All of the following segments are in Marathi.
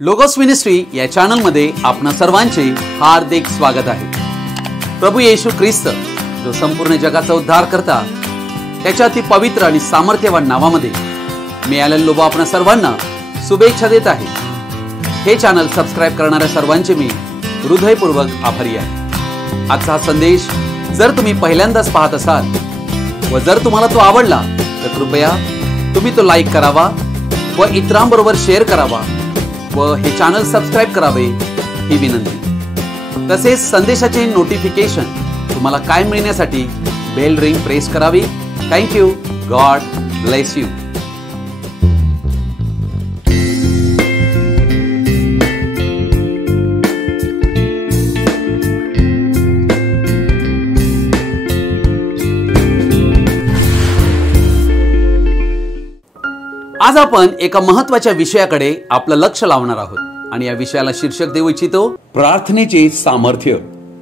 लोगोस मिनिस्ट्री या चॅनल मध्ये आपणा सर्वांचे हार्दिक स्वागत आहे। प्रभू येशू ख्रिस्त जो संपूर्ण जगाचा उद्धार करता त्याच्या अति पवित्र आणि सामर्थ्यवान नावामध्ये मी ॲलन लोबो आपणा सर्वांना शुभेच्छा देत आहे। हे चॅनल सबस्क्राइब करणाऱ्या सर्वांचे मी हृदयपूर्वक आभारी आहे। आजचा हा संदेश जर तुम्ही पहिल्यांदाच पाहत असाल व जर तुम्हाला तो आवडला तर कृपया तुम्ही तो लाईक करावा व इतरांबरोबर शेअर करावा व हे चॅनल सबस्क्राइब करावे ही विनंती। तसेच संदेशाचे नोटिफिकेशन तुम्हाला कायम मिळण्यासाठी बेल रिंग प्रेस करावी। Thank you. God bless you. आज आपण एका महत्त्वाच्या विषयाकडे आपलं लक्ष लावणार आहोत आणि या विषयाला शीर्षक देऊ इच्छितो प्रार्थनेचे सामर्थ्य।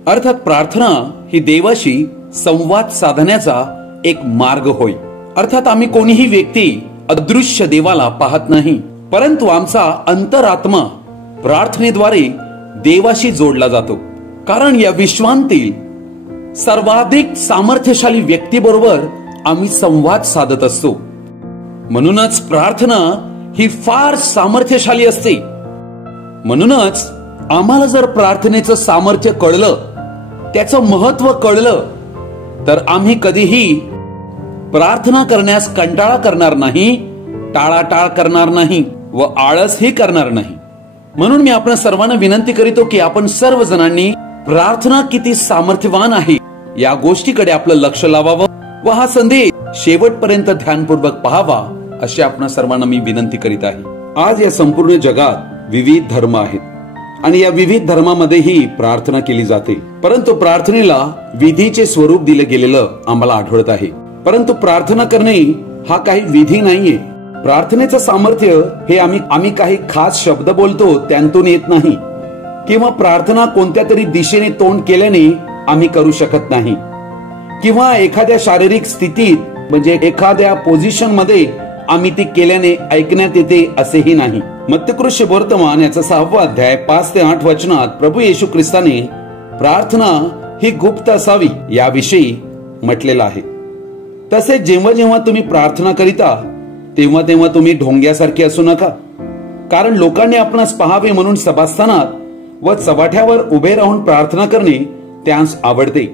अर्थात प्रार्थना ही देवाशी संवाद साधण्याचा एक मार्ग होय। अर्थात आम्ही कोणीही व्यक्ती अदृश्य देवाला पाहत नाही, परंतु आमचा अंतरात्मा प्रार्थनेद्वारे देवाशी जोडला जातो। कारण या विश्वांतील सर्वाधिक सामर्थ्यशाली व्यक्तीबरोबर आम्ही संवाद साधत असतो। म्हणूनच प्रार्थना ही फार सामर्थ्यशाली असते। म्हणूनच आम्हाला जर प्रार्थनेचं सामर्थ्य कळलं, त्याचं महत्त्व कळलं, तर आम्ही कधीही प्रार्थना करण्यास कंटाळा करणार नाही, टाळाटाळ करणार नाही व आळसही करणार नाही। म्हणून मी आपण सर्वांना विनंती करीतो की आपण सर्व जणांनी प्रार्थना किती सामर्थ्यवान आहे या गोष्टीकडे आपलं लक्ष लावावं व हा संदेश शेवटपर्यंत ध्यानपूर्वक पाहावा अशी आपण सर्वांना मी विनंती करीत आहे। आज या संपूर्ण जगात विविध धर्म आहेत आणि या विविध धर्मामध्येही प्रार्थना केली जाते, परंतु प्रार्थनेला विधीचे स्वरूप दिले गेलेलं आम्हाला आढळत आहे। परंतु प्रार्थना करणे हा काही विधी नाहीये। प्रार्थनेचं सामर्थ्य हे आम्ही काही खास शब्द बोलतो त्यांतून येत नाही, किंवा प्रार्थना कोणत्या तरी दिशेने तोंड केल्याने आम्ही करू शकत नाही, किंवा एखाद्या शारीरिक स्थितीत म्हणजे एखाद्या पोझिशन मध्ये आम्ही ती केल्याने ऐकण्यात येते असेही नाही। मत्तकृष्य वर्तमान याचा 6वा अध्याय 5 ते 8 वचनात प्रभू येशू ख्रिस्ताने प्रार्थना ही गुप्त असावी याविषयी म्हटलेलं आहे। तसेच जेव्हा जेव्हा तुम्ही प्रार्थना करीता तेव्हा तेव्हा तुम्ही ढोंग्यासारखे असू नका, कारण लोकांनी आपणास पाहावे म्हणून सभास्थानात व चव्हाट्यावर उभे राहून प्रार्थना करणे त्यांस आवडते।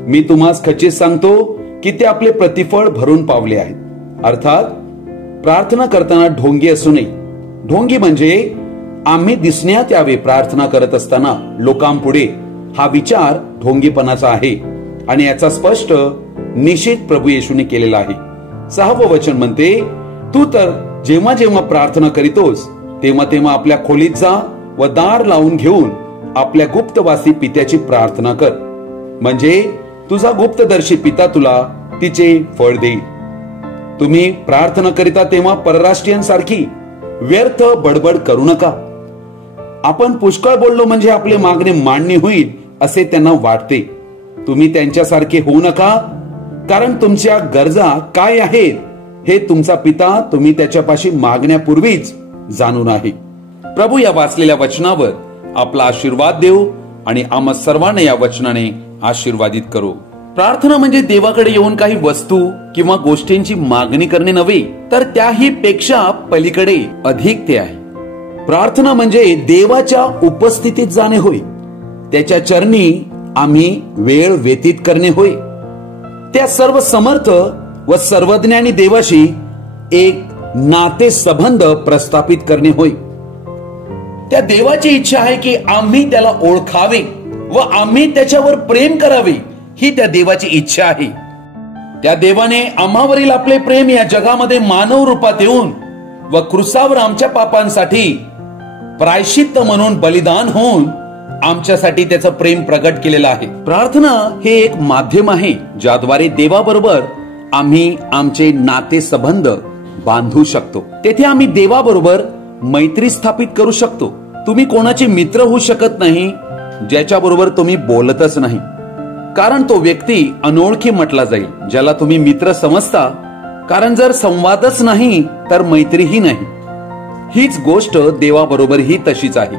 मी तुम्हास खचित सांगतो की ते आपले प्रतिफळ भरून पावले आहेत। अर्थात प्रार्थना करताना ढोंगी असू नये। ढोंगी म्हणजे आम्ही दिसण्यात यावे प्रार्थना करत असताना लोकांपुढे, हा विचार ढोंगीपणाचा आहे आणि याचा स्पष्ट निषेध प्रभू येशूने केलेला आहे। 6वं वचन म्हणते, तू तर जेव्हा जेव्हा प्रार्थना करीतोस तेव्हा तेव्हा आपल्या खोलीत जा व दार लावून घेऊन आपल्या गुप्तवासी पित्याची प्रार्थना कर, म्हणजे तुझा गुप्तदर्शी पिता तुला तिचे फळ देईल। तुम्ही प्रार्थना करिता तेव्हा परराष्ट्रीयांसारखी व्यर्थ बडबड करू नका। आपण पुष्कळ बोललो म्हणजे आपले मागणे मान्य होईल असे त्यांना वाटते। तुम्ही त्यांच्यासारखे होऊ नका, कारण तुमच्या गरजा काय आहेत हे तुमचा पिता तुम्ही त्याच्यापाशी मागण्यापूर्वीच जाणून आहे। प्रभू या वाचलेल्या वचनावर आपला आशीर्वाद देव आणि आम्हा सर्वांना या वचनाने आशीर्वादित करू। प्रार्थना म्हणजे देवाकडे येऊन काही वस्तू किंवा गोष्टींची मागणी करणे नव्हे, तर त्याही पेक्षा पलीकडे अधिक ते आहे। प्रार्थना म्हणजे देवाच्या उपस्थितीत जाणे होय, त्याच्या चरणी आम्ही वेळ व्यतीत करणे होय, त्या सर्व समर्थ व सर्वज्ञानी देवाशी एक नाते संबंध प्रस्थापित करणे होय। त्या देवाची इच्छा आहे की आम्ही त्याला ओळखावे व आम्ही त्याच्यावर प्रेम करावे, ही त्या देवाची इच्छा आहे। त्या देवाने आम्हावरील आपले प्रेम या जगामध्ये मानव रूपात येऊन व क्रूसावर आमच्या पापांसाठी प्रायश्चित्त म्हणून बलिदान होऊन आमच्यासाठी त्याचं प्रेम प्रगट केलेलं आहे। प्रार्थना हे एक माध्यम आहे ज्याद्वारे देवाबरोबर आम्ही आमचे नाते संबंध बांधू शकतो। तेथे आम्ही देवाबरोबर मैत्री स्थापित करू शकतो। तुम्ही कोणाचे मित्र होऊ शकत नाही ज्याच्याबरोबर तुम्ही बोलतच नाही, कारण तो व्यक्ती अनोळखी म्हटला जाईल। ज्याला तुम्ही मित्र समजता, कारण जर संवादच नाही तर मैत्रीही नाही। हीच गोष्ट देवाबरोबरही तशीच आहे.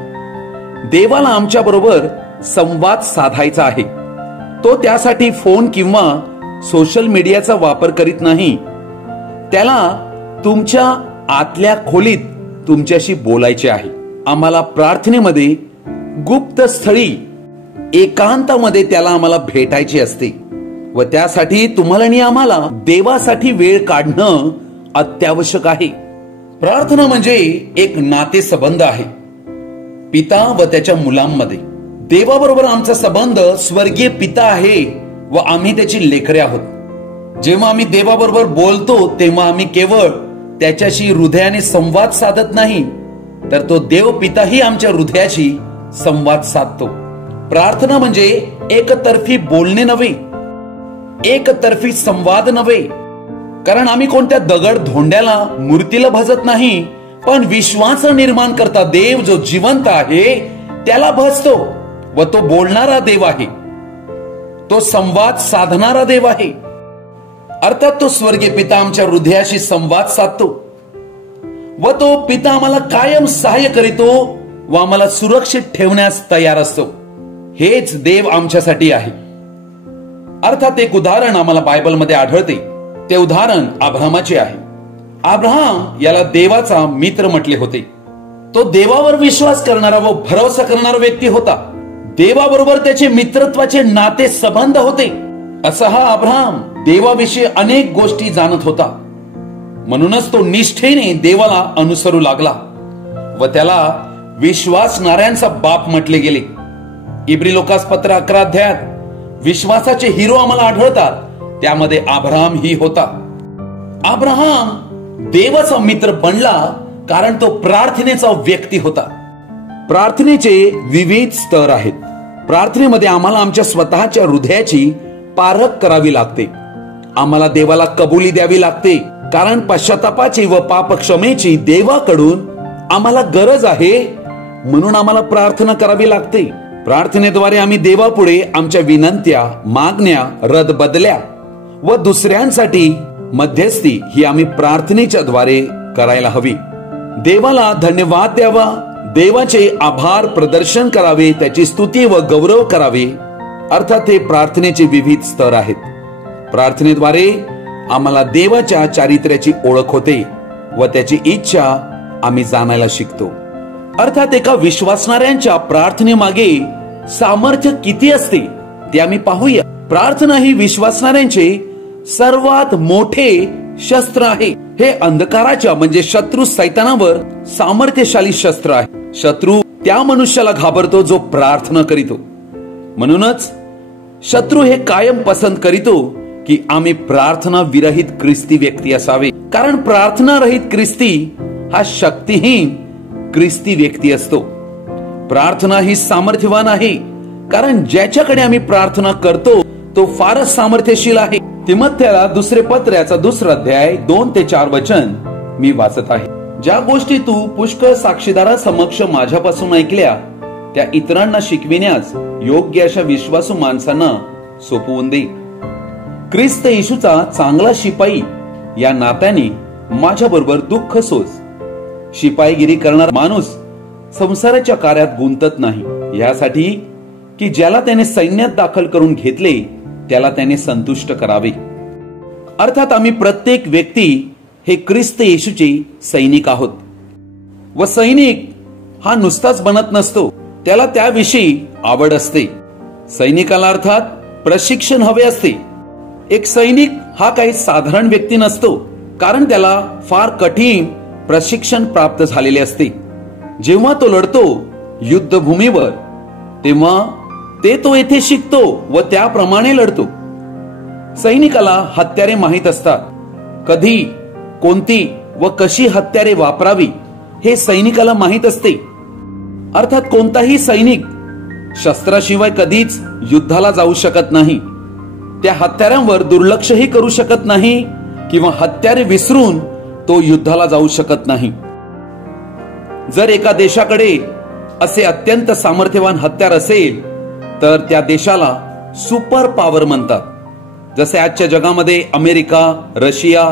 देवाला आमच्या बरोबर संवाद साधायचा आहे. तो त्यासाठी फोन किंवा सोशल मीडियाचा वापर करीत नाही. त्याला तुमच्या आतल्या खोलीत तुमच्याशी बोलायचे आहे. आम्हाला प्रार्थनेमध्ये गुप्त स्थळी एकांतामध्ये त्याला आम्हाला भेटायचे असते व त्यासाठी तुम्हाला आणि आम्हाला देवासाठी वेळ काढणं अत्यावश्यक आहे. प्रार्थना म्हणजे एक नातेसंबंध आहे पिता व त्याच्या मुलांमध्ये. देवाबरोबर आमचा संबंध स्वर्गीय पिता आहे व आम्ही त्याची लेकरे आहोत. जेव्हा आम्ही देवाबरोबर बोलतो तेव्हा आम्ही केवळ त्याच्याशी हृदयाने संवाद साधत नाही, तर तो देव पिताही आमच्या हृदयाशी संवाद साधतो. प्रार्थना म्हणजे एकतर्फी बोलणे नव्हे, एकतर्फी संवाद नव्हे. कारण आम्ही कोणत्या दगड धोंड्याला मूर्तीला भजत नाही, पण विश्वास निर्माण करता देव जो जिवंत आहे त्याला भजतो व तो बोलणारा देव आहे, तो संवाद साधणारा देव आहे. अर्थात तो स्वर्गीय पिता आमच्या हृदयाशी संवाद साधतो व तो पिता आम्हाला कायम सहाय्य करीतो व आम्हाला सुरक्षित ठेवण्यास तयार असतो. हेच देव आमच्यासाठी आहे. अर्थात एक उदाहरण आम्हाला बायबलमध्ये आढळते. ते उदाहरण अब्राहमाचे आहे. अब्राहम याला देवाचा मित्र म्हटले होते. तो देवावर विश्वास करणारा व भरोसा करणारा व्यक्ती होता. देवाबरोबर त्याचे मित्रत्वाचे नाते संबंध होते. असा हा अब्राहम देवाविषयी अनेक गोष्टी जाणत होता. म्हणूनच तो निष्ठेने देवाला अनुसरू लागला व त्याला विश्वासणाऱ्यांचा बाप म्हटले गेले. इब्री लोकास पत्र 11 अध्यायात विश्वासाचे हिरो आम्हाला आढळतात. त्यामध्ये अब्राहम ही होता. अब्राहम देवाचा मित्र बनला कारण तो प्रार्थनेचा व्यक्ती होता. प्रार्थनेचे विविध स्तर आहेत. प्रार्थनेमध्ये आम्हाला आमच्या स्वतःच्या हृदयाची पारख करावी लागते. आम्हाला देवाला कबुली द्यावी लागते, कारण पश्चातापाची व पापक्षमेची देवाकडून आम्हाला गरज आहे. म्हणून आम्हाला प्रार्थना करावी लागते. प्रार्थनेद्वारे आम्ही देवापुढे आमच्या विनंत्या, मागण्या, रदबदल्या व दुसऱ्यांसाठी मध्यस्थी ही आम्ही प्रार्थनेच्या द्वारे करायला हवी. देवाला धन्यवाद द्यावा, देवाचे आभार प्रदर्शन करावे, त्याची स्तुती व गौरव करावे. अर्थात हे प्रार्थनेचे विविध स्तर आहेत. प्रार्थनेद्वारे आम्हाला देवाच्या चारित्र्याची ओळख होते व त्याची इच्छा आम्ही जाणायला शिकतो. अर्थात एका विश्वासणाऱ्यांच्या प्रार्थनेमागे सामर्थ्य किती असते ते आम्ही पाहूया. प्रार्थना ही विश्वासणाऱ्यांचे सर्वात मोठे शस्त्र आहे. हे अंधकाराच्या म्हणजे शत्रू सैतानावर सामर्थ्यशाली शस्त्र आहे. शत्रू त्या मनुष्याला घाबरतो जो प्रार्थना करीतो. म्हणूनच शत्रू हे कायम पसंत करीतो की आम्ही प्रार्थना विरहित ख्रिस्ती व्यक्ती असावे. कारण प्रार्थना रहित ख्रिस्ती हा शक्तिहीन ख्रिस्ती व्यक्ती असतो. प्रार्थना ही सामर्थ्यवान आहे, कारण ज्याच्याकडे आम्ही प्रार्थना करतो तो फारच सामर्थ्यशील आहे. तिमोथेला दुसरे पत्र याचा 2 अध्याय 2 ते 4 वचन मी वाचत आहे. ज्या गोष्टी तू पुष्कळ साक्षीदारासमक्ष माझ्यापासून ऐकल्या त्या इतरांना शिकविण्यास योग्य अशा विश्वासू माणसांना सोपवून दे. ख्रिस्त येशूचा चांगला शिपाई या नात्याने माझ्या बरोबर दुःख सोस. शिपाईगिरी करणारा माणूस संसाराच्या कार्यात गुंतत नाही, यासाठी की ज्याला त्याने सैन्यात दाखल करून घेतले त्याला त्याने संतुष्ट करावे. अर्थात आम्ही प्रत्येक व्यक्ती हे ख्रिस्त येशूचे सैनिक आहोत. व सैनिक हा नुसताच बनत नसतो, त्याला त्याविषयी आवड असते. सैनिकाला अर्थात प्रशिक्षण हवे असते. एक सैनिक हा काही साधारण व्यक्ती नसतो, कारण त्याला फार कठीण प्रशिक्षण प्राप्त झालेले असते. जेव्हा तो लढतो युद्धभूमीवर तेव्हा तो येथे शिकतो व त्याप्रमाणे लढतो. सैनिकाला हत्यारे माहित असतात. कधी, कोणती व कशी हत्यारे वापरावी हे सैनिकाला माहित असते. अर्थात कोणताही सैनिक शस्त्राशिवाय कधीच युद्धाला जाऊ शकत नाही. त्या हत्यारांवर दुर्लक्षही करू शकत नाही किंवा हत्यारे विसरून तो युद्धाला जाऊ शकत नाही. जर एका देशाकडे असे अत्यंत सामर्थ्यवान हत्यार असेल तर त्या देशाला सुपर पॉवर म्हणतात. जसे आजच्या जगामध्ये अमेरिका, रशिया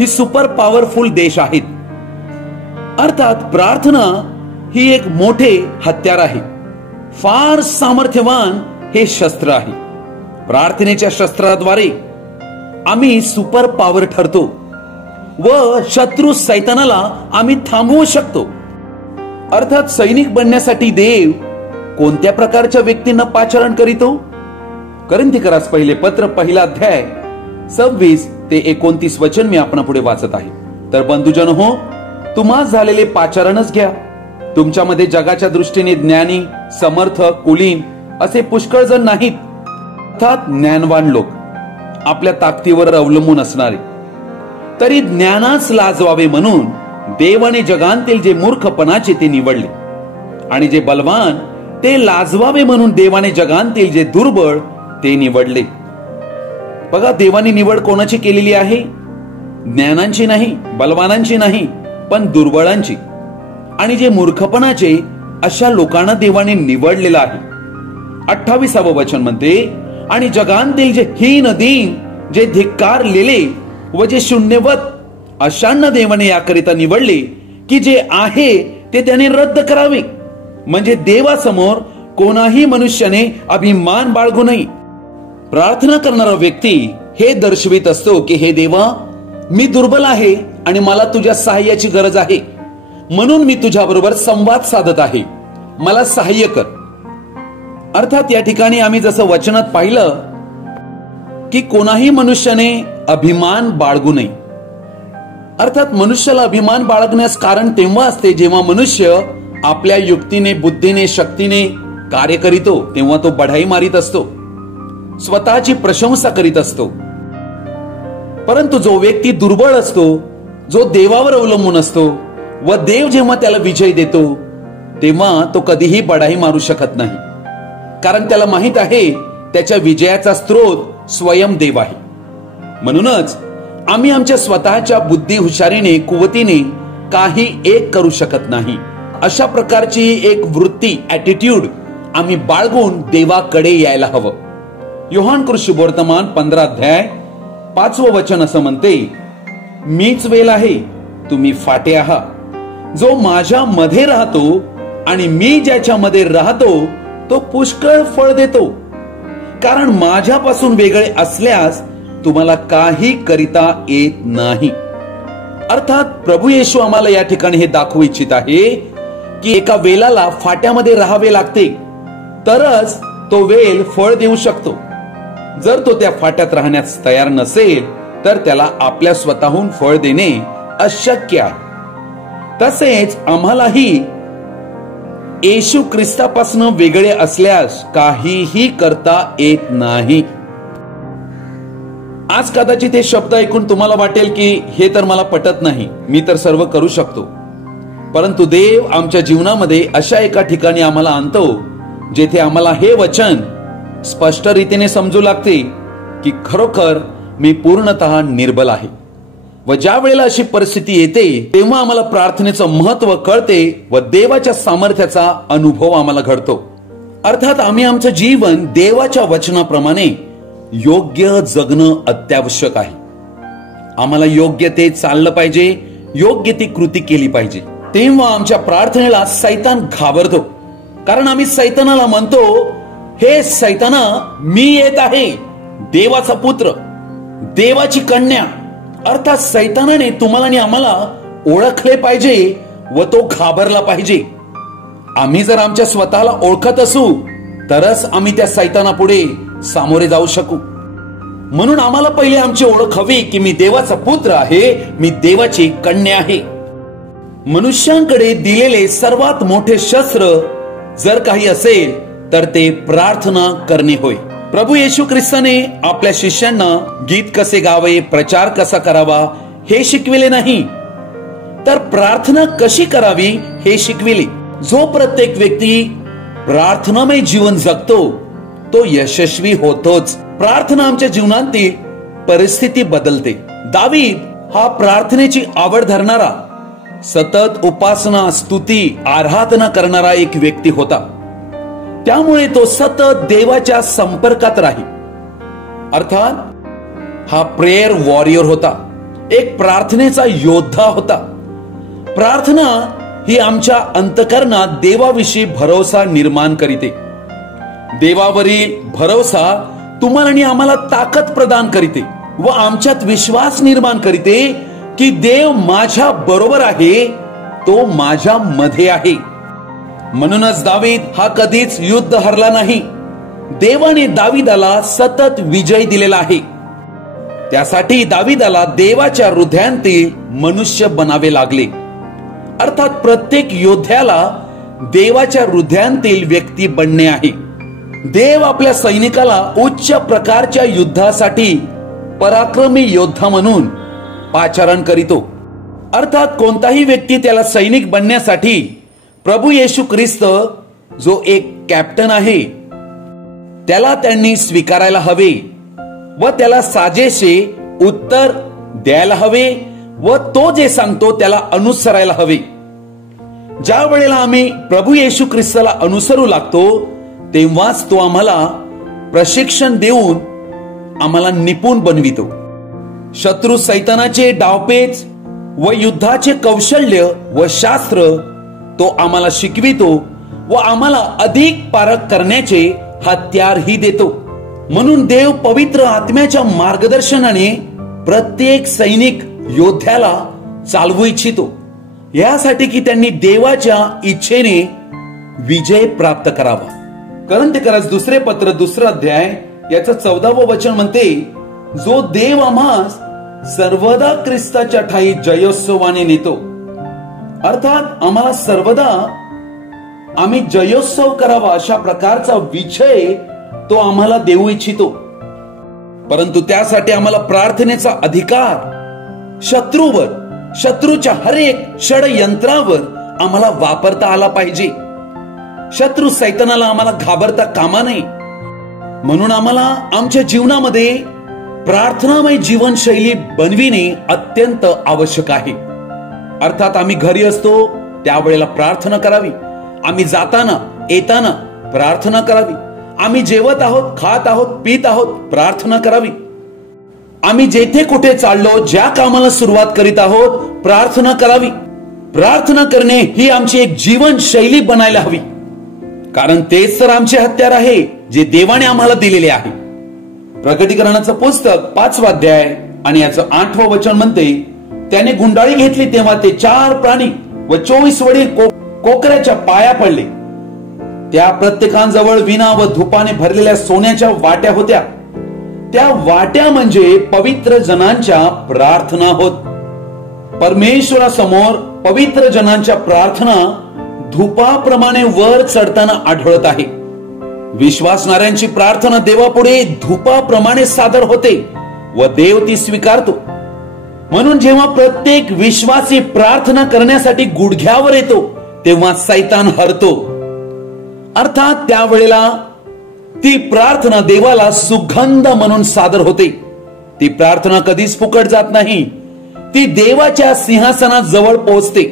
ही सुपर पॉवरफुल देश आहेत. अर्थात प्रार्थना ही एक मोठे हत्यार आहे, फार सामर्थ्यवान हे शस्त्र आहे. प्रार्थनेच्या शस्त्राद्वारे आम्ही सुपर पॉवर ठरतो व शत्रू सैतानाला आम्ही थांबवू शकतो. अर्थात सैनिक बनण्यासाठी देव कोणत्या प्रकारच्या व्यक्तींना पाचारण करीतो? कोरिन्थीकरास पहिले पत्र, पहिला अध्याय 26 ते 29 वचन मी आपणापुढे वाचत आहे. तर बंधुजन हो, तुम्हास झालेले पाचारणच घ्या. तुमच्यामध्ये जगाच्या दृष्टीने ज्ञानी, समर्थ, कुलीन असे पुष्कळ जण नाहीत, अर्थात ज्ञानवान लोक, आपल्या ताकदीवर अवलंबून असणारे. तरी ज्ञानास लाजवावे म्हणून देवाने जगांतील जे मूर्खपणाचे ते निवडले, आणि जे बलवान ते लाजवावे म्हणून देवाने जगांतील जे दुर्बळ ते निवडले. बघा, देवाने निवड कोणाची केलेली आहे? ज्ञानांची नाही, बलवानांची नाही, पण दुर्बळांची. आणि जे मूर्खपणाचे अशा लोकांना देवाने निवडलेलं आहे. 28वे वचन म्हणते, आणि जगांतील जे हीन दीन, जे धिक्कारलेले व जे शून्यवत, अशांना देवाने याकरिता निवडले की जे आहे ते त्याने रद्द करावे, म्हणजे देवासमोर कोणाही मनुष्याने अभिमान बाळगू नये. प्रार्थना करणारा व्यक्ती हे दर्शवित असतो की हे देवा, मी दुर्बल आहे आणि मला तुझ्या सहाय्याची गरज आहे, म्हणून मी तुझ्या बरोबर संवाद साधत आहे, मला सहाय्य कर. अर्थात या ठिकाणी आम्ही जसं वचनात पाहिलं की कोणाही मनुष्याने अभिमान बाळगू नये. अर्थात मनुष्याला अभिमान बाळगण्यास कारण तेव्हा असते जेव्हा मनुष्य आपल्या युक्तीने, बुद्धीने, शक्तीने कार्य करीतो, तेव्हा तो बढाई मारित असतो, स्वतःची प्रशंसा करीत असतो. परंतु जो व्यक्ती दुर्बळ असतो, जो देवावर अवलंबून असतो व देव जेव्हा त्याला विजय देतो तेव्हा तो कधीही बढाई मारू शकत नाही, कारण त्याला माहित आहे त्याच्या विजयाचा स्रोत स्वयं देव आहे. म्हणूनच आम्ही आमच्या स्वतःच्या बुद्धी, हुशारीने, कुवतीने काही एक करू शकत नाही. अशा प्रकारची एक वृत्ती, ॲटिट्यूड आम्ही बाळगून देवाकडे यायला हवं. योहान कृष्णवर्तमान 15 अध्याय 5वं वचन असं म्हणते, मीच वेल आहे, तुम्ही फाटे आहात. जो माझ्या मध्ये राहतो आणि मी ज्याच्यामध्ये राहतो तो पुष्कळ फळ देतो, कारण माझ्यापासून वेगळे असल्यास तुम्हाला काही करिता येत नाही. अर्थात प्रभू येशू आम्हाला या ठिकाणी हे दाखवू इच्छित आहे की एका वेलाला फाट्यामध्ये राहावे लागते, तरच तो वेल फळ देऊ शकतो. जर तो त्या फाट्यात राहण्यास तयार नसेल तर त्याला आपल्या स्वतःहून फळ देणे अशक्य आहे. तसेच आम्हालाही येशू ख्रिस्तापासून वेगळे असल्यास काहीही करता येत नाही. आज कदाचित हे शब्द ऐकून तुम्हाला वाटेल की हे तर मला पटत नाही, मी तर सर्व करू शकतो. परंतु देव आमच्या जीवनामध्ये अशा एका ठिकाणी आम्हाला आणतो जेथे आम्हाला हे वचन स्पष्ट रीतीने समजू लागते की खरोखर मी पूर्णतः निर्बल आहे. व ज्या वेळेला अशी परिस्थिती येते तेव्हा आम्हाला प्रार्थनेचं महत्व कळते व देवाच्या सामर्थ्याचा अनुभव आम्हाला घडतो. अर्थात आम्ही आमचं जीवन देवाच्या वचनाप्रमाणे योग्य जगणं अत्यावश्यक आहे. आम्हाला योग्य ते चाललं पाहिजे, योग्य ती कृती केली पाहिजे. तेव्हा आमच्या प्रार्थनेला सैतान घाबरतो, कारण आम्ही सैतानाला म्हणतो, हे सैताना, मी येत आहे, देवाचा पुत्र, देवाची कन्या. अर्थात सैतानाने तुम्हाला आणि आम्हाला ओळखले पाहिजे व तो घाबरला पाहिजे. आम्ही जर आमच्या स्वतःला ओळखत असू तरच आम्ही त्या सैतानापुढे सामोरे जाऊ शकू. म्हणून आम्हाला पहिले आमची ओळख हवी की मी देवाचा पुत्र आहे, मी देवाची कन्या आहे. मनुष्यांकडे दिलेले सर्वात मोठे शस्त्र जर काही असेल तर ते प्रार्थना करणे होय. प्रभू येशू ख्रिस्ताने आपल्या शिष्यांना गीत कसे गावे, प्रचार कसा करावा हे शिकविले नाही, तर प्रार्थना कशी करावी हे शिकविले. जो प्रत्येक व्यक्ती प्रार्थनामय जीवन जगतो तो यशस्वी होतोच. प्रार्थना आमच्या जीवनातील परिस्थिती बदलते. दावीद हा प्रार्थनेची आवड धरणारा, सतत उपासना, स्तुती, आराधना करणारा एक व्यक्ती होता. त्यामुळे तो सतत देवाच्या संपर्कात राही. अर्थात हा प्रेयर वॉरियर होता, एक प्रार्थनेचा योद्धा होता. प्रार्थना ही आमच्या अंतःकरणात देवाविषयी भरोसा निर्माण करीते. देवावरील भरोसा तुम्हाला आणि आम्हाला ताकद प्रदान करीते व आमच्यात विश्वास निर्माण करीते की देव माझ्या बरोबर आहे, तो माझ्या मध्ये आहे. म्हणूनच दावीद हा कधीच युद्ध हरला नाही. देवाने दावीदाला सतत विजय दिलेला आहे. त्यासाठी दावीदाला देवाच्या हृदयांतील मनुष्य बनावे लागले. अर्थात प्रत्येक योद्ध्याला देवाच्या हृदयांतील व्यक्ती बनणे आहे. देव आपल्या सैनिकाला उच्च प्रकारच्या युद्धासाठी पराक्रमी योद्धा म्हणून पाचारण करीतो. अर्थात कोणताही व्यक्ती त्याला सैनिक बनण्यासाठी प्रभू येशू ख्रिस्त जो एक कॅप्टन आहे त्याला त्यांनी स्वीकारायला हवे व त्याला साजेसे उत्तर द्यायला हवे व तो जे सांगतो त्याला अनुसरायला हवे. ज्या वेळेला आम्ही प्रभू येशू ख्रिस्ताला अनुसरू लागतो तेव्हाच तो आम्हाला प्रशिक्षण देऊन आम्हाला निपुण बनवितो. शत्रू सैतानाचे डावपेच व युद्धाचे कौशल्य व शास्त्र तो आम्हाला शिकवितो व आम्हाला अधिक पारख करण्याचे हत्यारही देतो. म्हणून देव पवित्र आत्म्याच्या मार्गदर्शनाने प्रत्येक सैनिक योद्ध्याला चालवू इच्छितो, यासाठी की त्यांनी देवाच्या इच्छेने विजय प्राप्त करावा. करंथीकरास दुसरे पत्र 2 अध्याय याचं 14वं वचन म्हणते, जो देव आम्हास सर्वदा ख्रिस्ताच्या ठाई जयोत्सवाने नेतो. अर्थात आम्हाला सर्वदा आम्ही जयोत्सव करावा अशा प्रकारचा विजय तो आम्हाला देऊ इच्छितो. परंतु त्यासाठी आम्हाला प्रार्थनेचा अधिकार शत्रूवर, शत्रूच्या हर एक षडयंत्रावर आम्हाला वापरता आला पाहिजे. शत्रू सैतानाला आम्हाला घाबरता कामा नये. म्हणून आम्हाला आमच्या जीवनामध्ये प्रार्थनामय जीवनशैली बनविणे अत्यंत आवश्यक आहे. अर्थात आम्ही घरी असतो त्यावेळेला प्रार्थना करावी. आम्ही जाताना येताना प्रार्थना करावी. आम्ही जेवत आहोत, खात आहोत, पीत आहोत, प्रार्थना करावी. आम्ही जेथे कुठे चाललो, ज्या कामाला सुरुवात करीत आहोत, प्रार्थना करावी. प्रार्थना करणे ही आमची एक जीवनशैली बनायला हवी, कारण तेच तर आमचे हत्यार आहे जे देवाने आम्हाला दिलेले आहे. प्रकटीकरणाचं पुस्तक 5 अध्याय आणि याचं 8वं वचन म्हणते, त्याने गुंडाळी घेतली तेव्हा ते 4 प्राणी व 24 वडील कोकऱ्याच्या पाया पडले. त्या प्रत्येकांजवळ विना व धुपाने भरलेल्या सोन्याच्या वाट्या होत्या. त्या वाट्या म्हणजे पवित्र जनांच्या प्रार्थना होत. परमेश्वरासमोर पवित्र जनांच्या प्रार्थना धुपाप्रमाणे वर चढताना आढळत आहे. विश्वासणाऱ्यांची प्रार्थना देवापुढे धुपाप्रमाणे सादर होते व देव ती स्वीकारतो. म्हणून जेव्हा प्रत्येक विश्वासी प्रार्थना करण्यासाठी गुडघ्यावर येतो तेव्हा सैतान हरतो. अर्थात त्यावेळेला ती प्रार्थना देवाला सुगंध म्हणून सादर होते. ती प्रार्थना कधीच फुकट जात नाही. ती देवाच्या सिंहासना जवळ पोहोचते.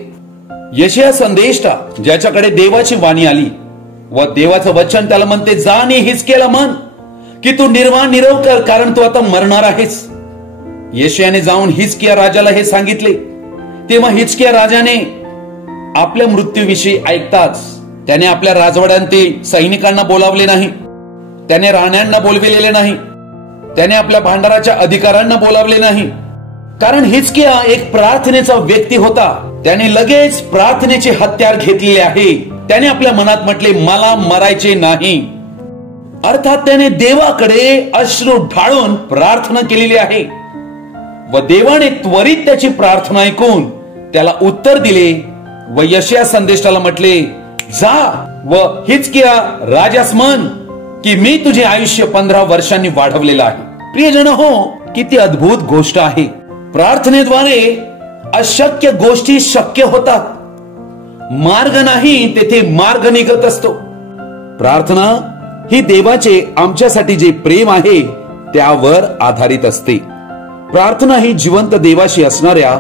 यशाया संदेष्टा ज्याच्याकडे देवाची वाणी आली व देवाचं वचन त्याला म्हणते, जा आणि हिजकियाला म्हण की तू निर्वाण निरव कर, कारण तू आता मरणार आहेस. यशायाने जाऊन हिजकिया राजाला हे सांगितले. तेव्हा हिजकिया राजाने आपल्या मृत्यूविषयी ऐकताच त्याने आपल्या राजवाड्यांतील सैनिकांना बोलावले नाही. त्याने राण्यांना बोलविलेले नाही. त्याने आपल्या भांडाराच्या अधिकाऱ्यांना बोलावले नाही. कारण हिजकिया एक प्रार्थनेचा व्यक्ती होता. त्याने लगेच प्रार्थनेचे हत्यार घेतलेले आहे. त्याने आपल्या मनात म्हटले, मला मरायचे नाही. अर्थात त्याने देवाकडे अश्रू ढाळून प्रार्थना केलेली आहे व देवाने त्वरित त्याची प्रार्थना ऐकून त्याला उत्तर दिले व यशाया संदेष्टाला म्हटले, जा व हिजकिया राजास म्हण की मी तुझे आयुष्य 15 वर्षांनी वाढवलेलं आहे. प्रियजन हो, किती अद्भुत गोष्ट आहे. प्रार्थनेद्वारे अशक्य गोष्टी शक्य होतात. मार्ग नाही तेथे मार्ग निघत असतो. प्रार्थना ही देवाचे आमच्यासाठी जे प्रेम आहे त्यावर आधारित असते. प्रार्थना ही जिवंत देवाशी असणाऱ्या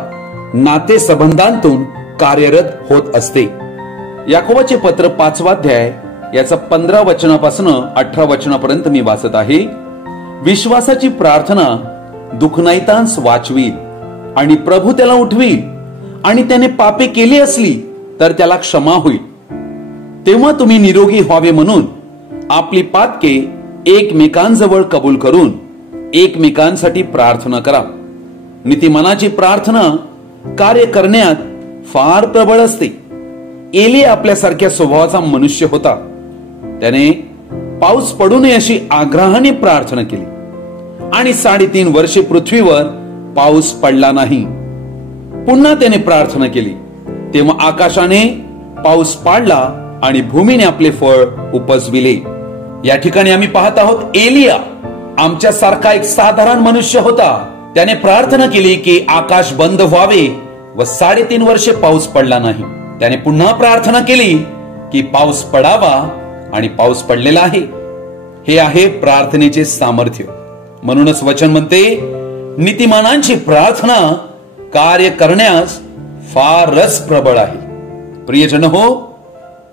नातेसंबंधांतून कार्यरत होत असते. याकोबाचे पत्र 5 अध्याय याचा 15 वचनापासून 18 वचनापर्यंत मी वाचत आहे. विश्वासाची प्रार्थना दुखनाईतांस वाचवील आणि प्रभू त्याला उठवील आणि त्याने पापे केली असली तर त्याला क्षमा होईल. तेव्हा तुम्ही निरोगी व्हावे म्हणून आपली पातके एकमेकांजवळ कबूल करून एकमेकांसाठी प्रार्थना करा. नीतिमानाची प्रार्थना कार्य करण्यात फार प्रबळ असते. एली आपल्यासारख्या स्वभावाचा मनुष्य होता. त्याने पाऊस पडू नये अशी आग्रहाने प्रार्थना केली आणि 3.5 वर्षे पृथ्वीवर पाऊस पडला नाही. पुन्हा त्याने प्रार्थना केली, तेव्हा आकाशाने पाऊस पाडला आणि भूमीने आपले फळ उपजविले. या ठिकाणी आम्ही पाहत आहोत एलिया आमच्या सारखा एक साधारण मनुष्य होता. त्याने प्रार्थना केली की आकाश बंद व्हावे व 3.5 वर्षे पाऊस पडला नाही. त्याने पुन्हा प्रार्थना केली की पाऊस पडावा आणि पाऊस पडलेला आहे. हे आहे प्रार्थनेचे सामर्थ्य. म्हणूनच वचन म्हणते, नीतिमानांची प्रार्थना कार्य करण्यास फारच प्रबळ आहे. प्रियजन हो,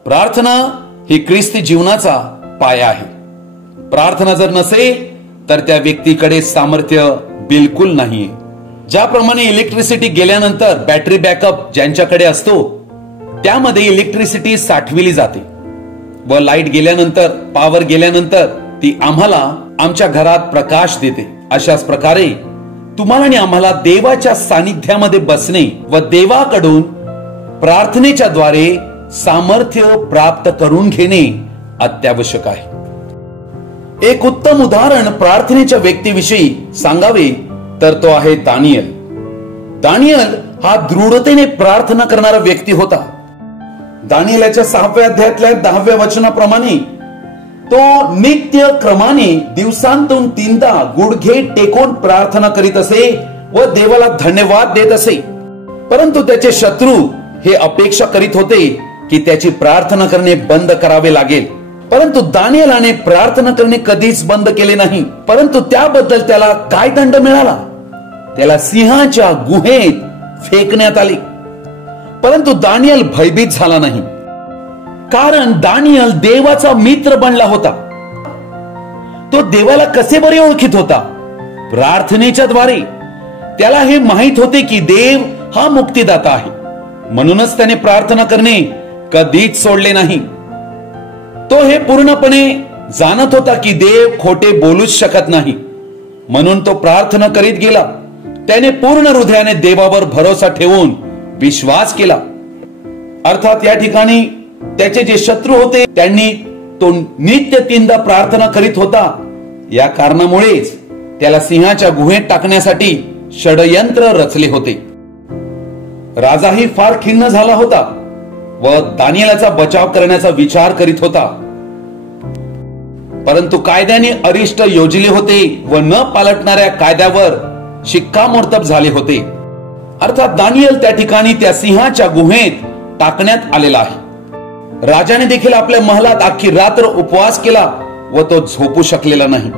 प्रार्थना ही ख्रिस्ती जीवनाचा पाया आहे. प्रार्थना जर नसेल तर त्या व्यक्तीकडे सामर्थ्य बिलकुल नाहीये. ज्याप्रमाणे इलेक्ट्रिसिटी गेल्यानंतर बॅटरी बॅकअप ज्यांच्याकडे असतो त्यामध्ये इलेक्ट्रिसिटी साठविली जाते व लाईट गेल्यानंतर, पॉवर गेल्यानंतर ती आम्हाला आमच्या घरात प्रकाश देते. अशाच प्रकारे तुम्हाला आणि आम्हाला देवाच्या सानिध्यामध्ये बसणे व देवाकडून प्रार्थनेच्या द्वारे सामर्थ्य प्राप्त करून घेणे अत्यावश्यक आहे. एक उत्तम उदाहरण प्रार्थनेच्या व्यक्तीविषयी सांगावे तर तो आहे दानियल. दानियल हा दृढतेने प्रार्थना करणारा व्यक्ती होता. दानियेलाच्या 6व्या अध्यायातल्या 10व्या वचनाप्रमाणे तो नित्य क्रमाने दिवसांतून 3दा गुडघे टेकून प्रार्थना करीत असे व देवाला धन्यवाद देत असे. परंतु त्याचे शत्रू हे अपेक्षा करीत होते की त्याची प्रार्थना करणे बंद करावे लागेल. परंतु दानियेलाने प्रार्थना करणे कधीच बंद केले नाही. परंतु त्याबद्दल त्याला काय दंड मिळाला? त्याला सिंहाच्या गुहेत फेकण्यात आले. परंतु दानियल भयभीत झाला नाही, कारण दानियल देवाचा मित्र बनला होता. तो देवाला कसे बरे ओळखीत होता? प्रार्थनेच्या द्वारे. त्याला हे माहित होते की देव हा मुक्तिदाता आहे. म्हणूनच त्याने प्रार्थना करणे कधीच सोडले नाही. तो हे पूर्णपणे जाणत होता की देव खोटे बोलूच शकत नाही. म्हणून तो प्रार्थना करीत गेला. त्याने पूर्ण हृदयाने देवावर भरोसा ठेवून विश्वास केला. अर्थात या ठिकाणी त्याचे जे शत्रू होते त्यांनी तो नित्य 3दा प्रार्थना करीत होता. या कारणामुळेच त्याला सिंहाच्या गुहेत टाकण्यासाठी षडयंत्र रचले होते. राजाही फार खिन्न झाला होता व दानियेलाचा बचाव करण्याचा विचार करीत होता. परंतु कायद्याने अरिष्ट योजले होते व न पालटणाऱ्या कायद्यावर शिक्कामोर्तब झाले होते. अर्थात दानियल त्या ठिकाणी त्या सिंहाच्या गुहेत टाकण्यात आलेला आहे. राजाने देखील आपल्या महलात अख्खी रात्र उपवास केला व तो झोपू शकलेला नाही.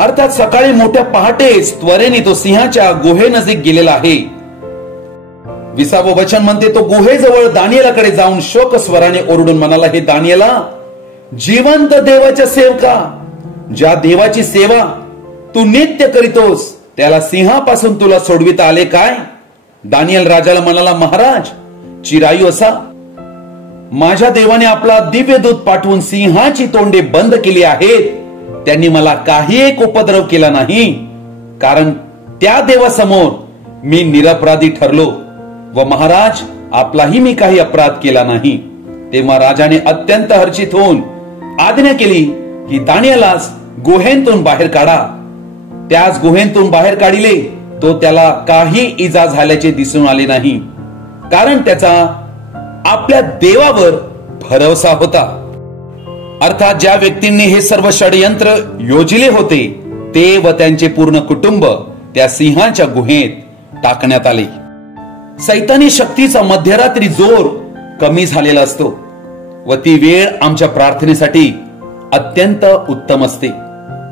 अर्थात सकाळी मोठ्या पहाटेच त्वरेने तो सिंहाच्या गुहेनजीक गेलेला आहे. 20वे वचन म्हणते, तो गुहेजवळ दानियेलाकडे जाऊन शोक स्वराने ओरडून म्हणाला, हे दानियेला, जिवंत देवाच्या सेवका, ज्या देवाची सेवा तू नित्य करीतोस त्याला सिंहापासून तुला सोडविता आले काय? दानियल राजाला म्हणाला, महाराज, चिरायू असा, माझ्या देवाने आपला दिव्य दूत पाठवून सिंहाची तोंडे बंद केली आहेत. त्यांनी मला काही एक उपद्रव केला नाही, कारण त्या देवासमोर मी निरपराधी ठरलो व महाराज, आपलाही मी काही अपराध केला नाही. तेव्हा राजाने अत्यंत हर्षित होऊन आज्ञा केली की दानियेलास गुहेतून बाहेर काढा. त्याच गुहेतून बाहेर काढिले तो त्याला काही इजा झाल्याचे दिसून आले नाही, कारण त्याचा आपल्या देवावर भरोसा होता. अर्थात ज्या व्यक्तींनी हे सर्व षडयंत्र योजिले होते ते व त्यांचे पूर्ण कुटुंब त्या सिंहाच्या गुहेत टाकण्यात आले. सैतानी शक्तीचा मध्यरात्री जोर कमी झालेला असतो व ती वेळ आमच्या प्रार्थनेसाठी अत्यंत उत्तम असते.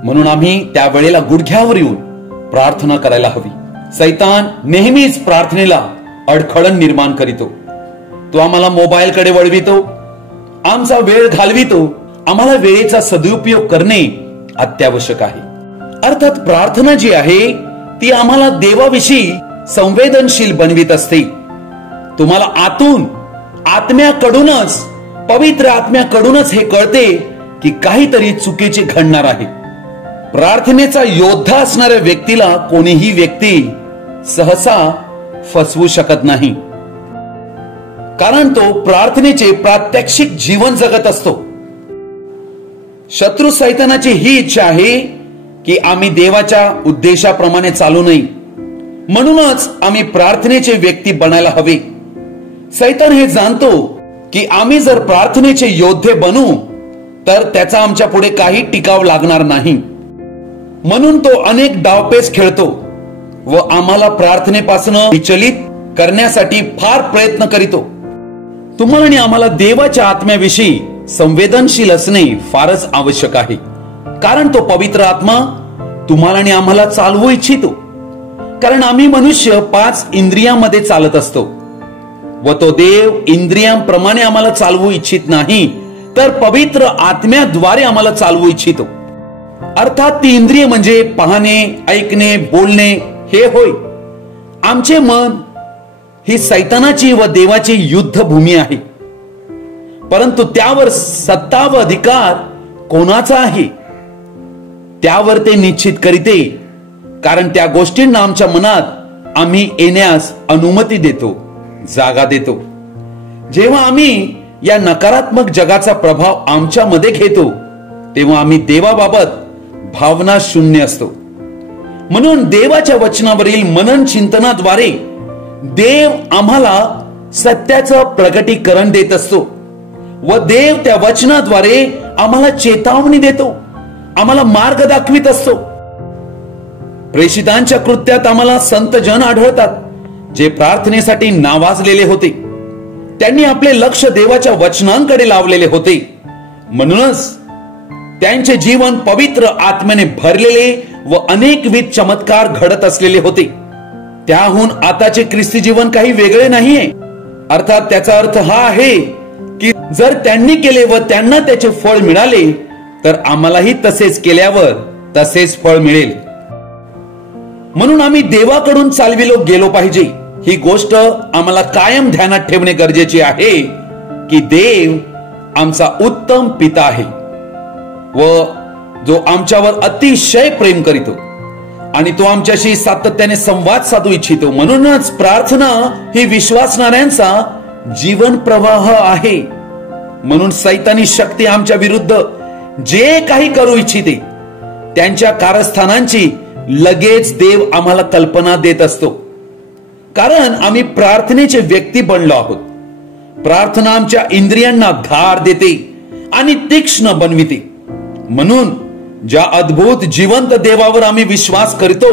म्हणून आम्ही त्या वेळेला गुडघ्यावर येऊन प्रार्थना करायला हवी. सैतान नेहमीच प्रार्थनेला अडखळण निर्माण करीतो. तो आम्हाला मोबाईल कडे वळवितो, आमचा वेळ घालवितो. आम्हाला वेळेचा सदुपयोग करणे अत्यावश्यक आहे. अर्थात प्रार्थना जी आहे ती आम्हाला देवाविषयी संवेदनशील बनवित असते. तुम्हाला आतून आत्म्याकडूनच, पवित्र आत्म्याकडूनच हे कळते की काहीतरी चुकीचे घडणार आहे. प्रार्थनेचा योद्धा असणाऱ्या व्यक्तीला कोणीही व्यक्ती सहसा फसवू शकत नाही, कारण तो प्रार्थनेचे प्रात्यक्षिक जीवन जगत असतो. शत्रू सैतानाची ही इच्छा आहे की आम्ही देवाच्या उद्देशाप्रमाणे चालू नये, म्हणूनच आम्ही प्रार्थनेचे व्यक्ती बनायला हवे. सैतान हे जाणतो की आम्ही जर प्रार्थनेचे योद्धे बनू तर त्याचा आमच्या पुढे काही टिकाव लागणार नाही. म्हणून तो अनेक डावपेच खेळतो व आम्हाला प्रार्थनेपासून विचलित करण्यासाठी फार प्रयत्न करीतो. तुम्हाला आणि आम्हाला देवाच्या आत्म्याविषयी संवेदनशील असणे फारच आवश्यक आहे, कारण तो पवित्र आत्मा तुम्हाला आणि आम्हाला चालवू इच्छितो. कारण आम्ही मनुष्य 5 इंद्रियांमध्ये चालत असतो व तो देव इंद्रियांप्रमाणे आम्हाला चालवू इच्छित नाही, तर पवित्र आत्म्याद्वारे आम्हाला चालवू इच्छितो. अर्थात ती इंद्रिय म्हणजे पाहणे, ऐकणे, बोलणे हे होय. आमचे मन ही सैतानाची व देवाची युद्धभूमी आहे, परंतु त्यावर सत्ता व अधिकार कोणाचा आहे त्यावर ते निश्चित करीते, कारण त्या गोष्टींना आमच्या मनात आम्ही येण्यास अनुमती देतो, जागा देतो. जेव्हा आम्ही या नकारात्मक जगाचा प्रभाव आमच्या मध्ये घेतो तेव्हा आम्ही देवाबाबत भावना शून्य असतो. म्हणून देवाच्या वचनावरील मनन चिंतनाद्वारे देव आम्हाला सत्याचं प्रगटीकरण देत असतो व देव त्या वचनाद्वारे आम्हाला चेतावणी देतो, आम्हाला मार्ग दाखवित असतो. प्रेषितांच्या कृत्यात आम्हाला संत जन आढळतात जे प्रार्थनेसाठी नावाजलेले होते. त्यांनी आपले लक्ष देवाच्या वचनांकडे लावलेले होते, म्हणूनच त्यांचे जीवन पवित्र आत्म्याने भरलेले व अनेकविध चमत्कार घडत असलेले होते. त्याहून आताचे ख्रिस्ती जीवन काही वेगळे नाहीये. अर्थात त्याचा अर्थ हा आहे की जर त्यांनी केले व त्यांना त्याचे फळ मिळाले तर आम्हालाही तसेच केल्यावर तसेच फळ मिळेल. म्हणून आम्ही देवाकडून चालविलो गेलो पाहिजे. ही गोष्ट आम्हाला कायम ध्यानात ठेवणे गरजेचे आहे की देव आमचा उत्तम पिता आहे व जो आमच्यावर अतिशय प्रेम करीतो आणि तो आमच्याशी सातत्याने संवाद साधू इच्छितो. म्हणूनच प्रार्थना ही विश्वासणाऱ्यांचा जीवन प्रवाह आहे. म्हणून सैतानी शक्ती आमच्या विरुद्ध जे काही करू इच्छिते त्यांच्या कारस्थानांची लगेच देव आम्हाला कल्पना देत असतो, कारण आम्ही प्रार्थनेचे व्यक्ती बनलो आहोत. प्रार्थना आमच्या इंद्रियांना धार देते आणि तीक्ष्ण बनविते. म्हणून ज्या अद्भुत जिवंत देवावर आम्ही विश्वास करतो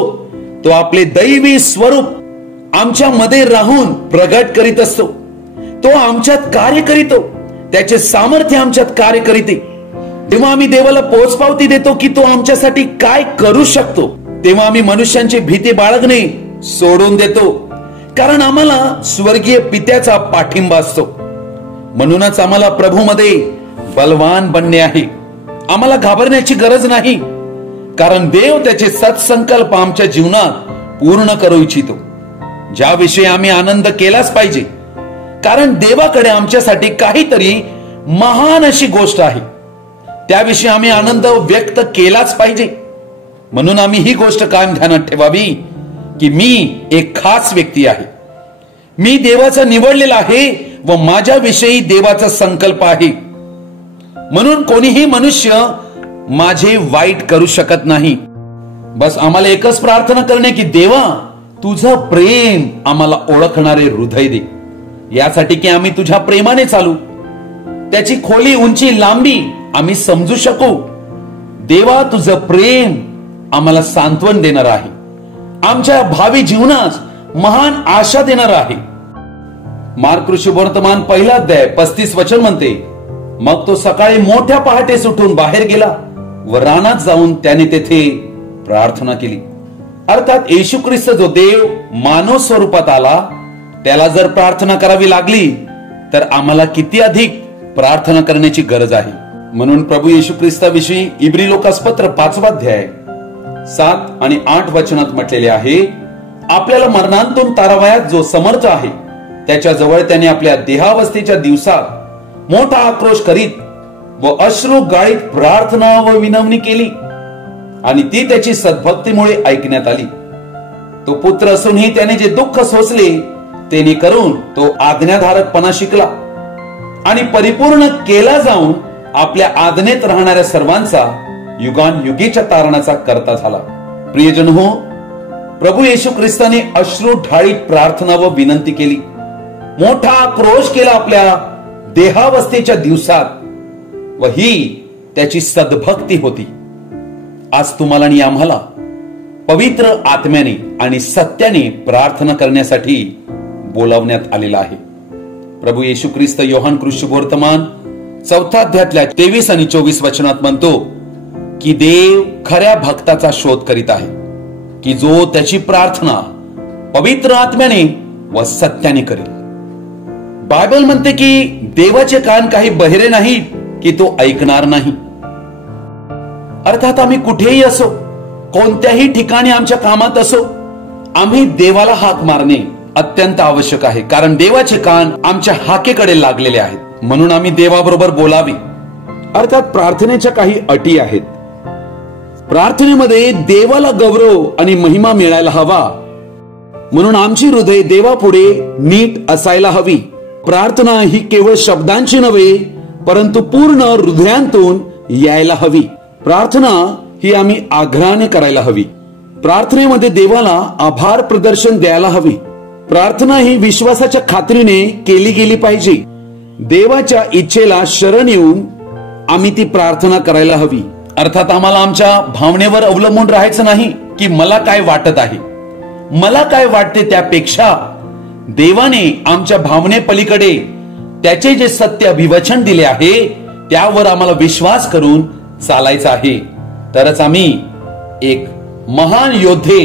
तो आपले दैवी स्वरूप आमच्या मध्ये राहून प्रगट करीत असतो. तो आमच्यात कार्य करीतो, त्याचे सामर्थ्य आमच्यात कार्य करीते. तेव्हा आम्ही देवाला पोचपावती देतो की तो आमच्यासाठी काय करू शकतो. तेव्हा आम्ही मनुष्यांची भीती बाळगणे सोडून देतो, कारण आम्हाला स्वर्गीय पित्याचा पाठिंबा असतो. म्हणूनच आम्हाला प्रभूमध्ये बलवान बनणे आहे. आम्हाला घाबरण्याची गरज नाही, कारण देव त्याचे सत्संकल्प आमच्या जीवनात पूर्ण करू इच्छितो, ज्याविषयी आम्ही आनंद केलाच पाहिजे. कारण देवाकडे आमच्यासाठी काहीतरी महान अशी गोष्ट आहे, त्याविषयी आम्ही आनंद व्यक्त केलाच पाहिजे. म्हणून आम्ही ही गोष्ट कायम ध्यानात ठेवावी की मी एक खास व्यक्ती आहे, मी देवाचा निवडलेला आहे व माझ्याविषयी देवाचा संकल्प आहे. म्हणून कोणीही मनुष्य माझे वाईट करू शकत नाही. बस आम्हाला एकच प्रार्थना करणे की देवा तुझं प्रेम आम्हाला ओळखणारे हृदय दे, यासाठी की आम्ही तुझ्या प्रेमाने चालू, त्याची खोली, उंची, लांबी आम्ही समजू शकू. देवा तुझं प्रेम आम्हाला सांत्वन देणार आहे, आमच्या भावी जीवनास महान आशा देणार आहे. मार्क शुभवर्तमान 1 अध्याय 35 वचन म्हणते, मग तो सकाळी मोठ्या पहाटेस उठून बाहेर गेला व रानात जाऊन त्याने तेथे प्रार्थना केली. अर्थात येशू ख्रिस्त जो देव मानव स्वरूपात आला त्याला जर प्रार्थना करावी लागली तर आम्हाला किती अधिक प्रार्थना करण्याची गरज आहे. म्हणून प्रभू येशू ख्रिस्ताविषयी इब्री लोकास पत्र 5 अध्याय 7 आणि 8 वचनात म्हटलेले आहे, आपल्याला मरणांतून तारावयात जो समर्थ आहे त्याच्या जवळ त्याने आपल्या देहावस्थेच्या दिवसात मोठा आक्रोश करीत व अश्रू गाळीत प्रार्थना व विनवणी केली आणि ती त्याची सद्भक्तीमुळे ऐकण्यात आली. तो पुत्र असूनही त्याने जे दुःख सोसले तेने करून तो आज्ञाधारकपणा शिकला आणि परिपूर्ण केला जाऊन आपल्या आज्ञेत राहणाऱ्या सर्वांचा युगानयुगीच्या तारणाचा करता झाला. प्रियजन हो, प्रभू येशू ख्रिस्ताने अश्रू ढाळीत प्रार्थना व विनंती केली, मोठा आक्रोश केला आपल्या देहावस्थेच्या दिवसात व ही त्याची सद्भक्ती होती. आज तुम्हाला आणि आम्हाला पवित्र आत्म्याने आणि सत्याने प्रार्थना करण्यासाठी बोलावण्यात आलेला आहे. प्रभू येशू ख्रिस्त योहान कृष्णवर्तमान 4 अध्यायातल्या 23 आणि 24 वचनात म्हणतो की देव खऱ्या भक्ताचा शोध करीत आहे, की जो त्याची प्रार्थना पवित्र आत्म्याने व सत्याने करेल. बायबल म्हणते की देवाचे कान काही बहिरे नाहीत की तो ऐकणार नाही. अर्थात आम्ही कुठेही असो, कोणत्याही ठिकाणी आमच्या कामात असो, आम्ही देवाला हाक मारणे अत्यंत आवश्यक आहे, कारण देवाचे कान आमच्या हाकेकडे लागलेले आहेत. म्हणून आम्ही देवाबरोबर बोलावे. अर्थात प्रार्थनेच्या काही अटी आहेत. प्रार्थनेमध्ये देवाला गौरव आणि महिमा मिळायला हवा, म्हणून आमची हृदय देवापुढे नीट असायला हवी. प्रार्थना ही केवळ शब्दांची नव्हे, परंतु पूर्ण हृदयांतून यायला हवी. प्रार्थना ही आम्ही आग्रहाने करायला हवी. प्रार्थनेमध्ये देवाला आभार प्रदर्शन द्यायला हवी. प्रार्थना ही विश्वासाच्या खात्रीने केली गेली पाहिजे. देवाच्या इच्छेला शरण येऊन आम्ही ती प्रार्थना करायला हवी. अर्थात आम्हाला आमच्या भावनेवर अवलंबून राहायचं नाही की मला काय वाटत आहे, मला काय वाटते. त्यापेक्षा देवाने आमच्या भावने पलीकडे त्याचे जे सत्य अभिवचन दिले आहे त्यावर आम्हाला विश्वास करून चालायचं आहे. तरच आम्ही एक महान योद्धे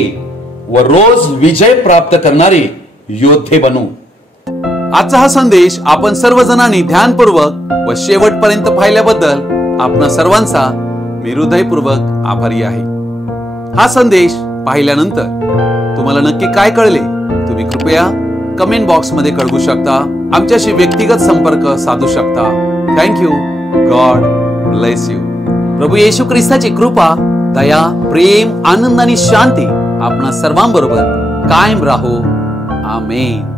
व रोज विजय प्राप्त करणारे योद्धे बनू. आजचा हा संदेश आपण सर्वजणांनी ध्यानपूर्वक व शेवटपर्यंत पाहिल्याबद्दल आपणा सर्वांचा मी हृदयपूर्वक आभारी आहे. हा संदेश पाहिल्यानंतर तुम्हाला नक्की काय कळले तुम्ही कृपया कमेंट बॉक्स मध्ये कळवू शकता. आमच्याशी व्यक्तिगत संपर्क साधू शकता. थँक्यू. God bless you. प्रभू येशू ख्रिस्ताची कृपा, दया, प्रेम, आनंद आणि शांती आपणा सर्वांबरोबर कायम राहो. आमेन.